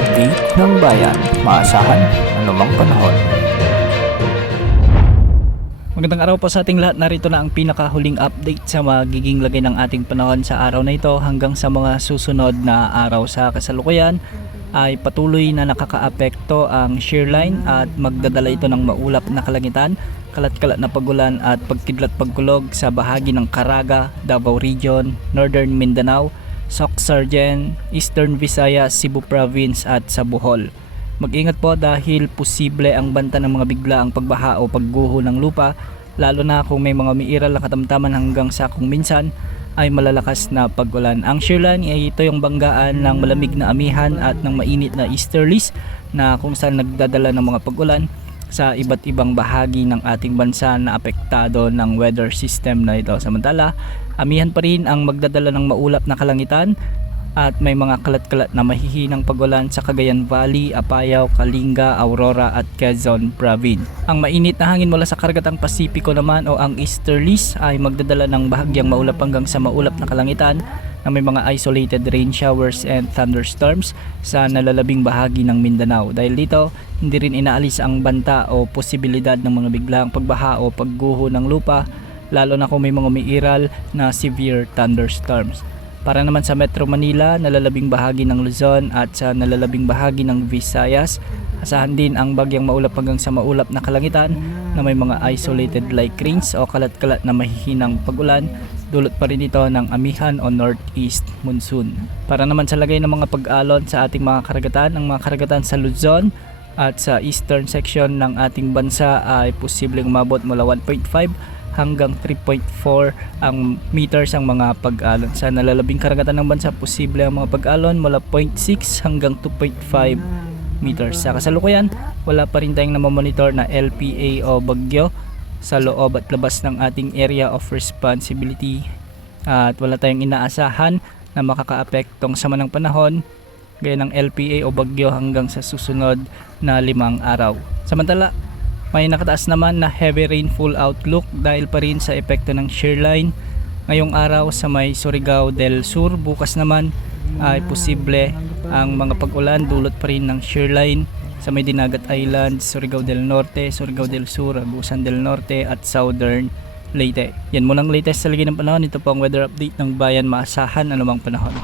update ng bayan, maasahan anumang panahon. Magandang araw po sa ating lahat. Narito na ang pinakahuling update sa magiging lagay ng ating panahon sa araw na ito hanggang sa mga susunod na araw. Sa kasalukuyan ay patuloy na nakakaapekto ang shearline at magdadala ito ng maulap na kalangitan, kalat-kalat na pagulan at pagkidlat-pagkulog sa bahagi ng Caraga, Davao Region, Northern Mindanao, Soc-Sargen, Eastern Visayas, Cebu Province at sa Bohol. Mag-ingat po dahil posible ang banta ng mga biglaang pagbaha o pagguho ng lupa, lalo na kung may mga umiiral na katamtaman hanggang sa kung minsan ay malalakas na pag-ulan. Ang shearline ay ito yung banggaan ng malamig na amihan at ng mainit na easterlies na kung saan nagdadala ng mga pag-ulan sa iba't ibang bahagi ng ating bansa na apektado ng weather system na ito. Samantala, amihan pa rin ang magdadala ng maulap na kalangitan at may mga kalat-kalat na mahihinang pagulan sa Cagayan Valley, Apayao, Kalinga, Aurora at Quezon Province. Ang mainit na hangin mula sa karagatang Pasipiko naman o ang easterlies ay magdadala ng bahagyang maulap hanggang sa maulap na kalangitan na may mga isolated rain showers and thunderstorms sa nalalabing bahagi ng Mindanao. Dahil dito, hindi rin inaalis ang banta o posibilidad ng mga biglaang pagbaha o pagguho ng lupa, lalo na kung may mga umiiral na severe thunderstorms. Para naman sa Metro Manila, nalalabing bahagi ng Luzon at sa nalalabing bahagi ng Visayas, asahan din ang bagyang maulap hanggang sa maulap na kalangitan na may mga isolated light rains o kalat-kalat na mahihinang pagulan. Dulot pa rin ito ng amihan o northeast monsoon. Para naman sa lagay ng mga pag-alon sa ating mga karagatan, ang mga karagatan sa Luzon at sa eastern section ng ating bansa ay posibleng umabot mula 1.5 hanggang 3.4 ang meters ang mga pag-alon. Sa nalalabing karagatan ng bansa, posible ang mga pag-alon mula 0.6 hanggang 2.5 meters. Sa kasalukuyan, wala pa rin tayong namamonitor na LPA o bagyo sa loob at labas ng ating area of responsibility at wala tayong inaasahan na makakaapektong sama ng panahon gaya ng LPA o bagyo hanggang sa susunod na 5 araw. Samantala, may nakataas naman na heavy rainfall outlook dahil pa rin sa epekto ng shearline ngayong araw sa may Surigao del Sur. Bukas naman ay posible ang mga pag-ulan dulot pa rin ng shearline sa may Dinagat Island, Surigao del Norte, Surigao del Sur, Agusan del Norte at Southern Leyte. Yan muna ang latest sa lagay ng panahon. Ito po ang weather update ng bayan, maasahan anumang panahon.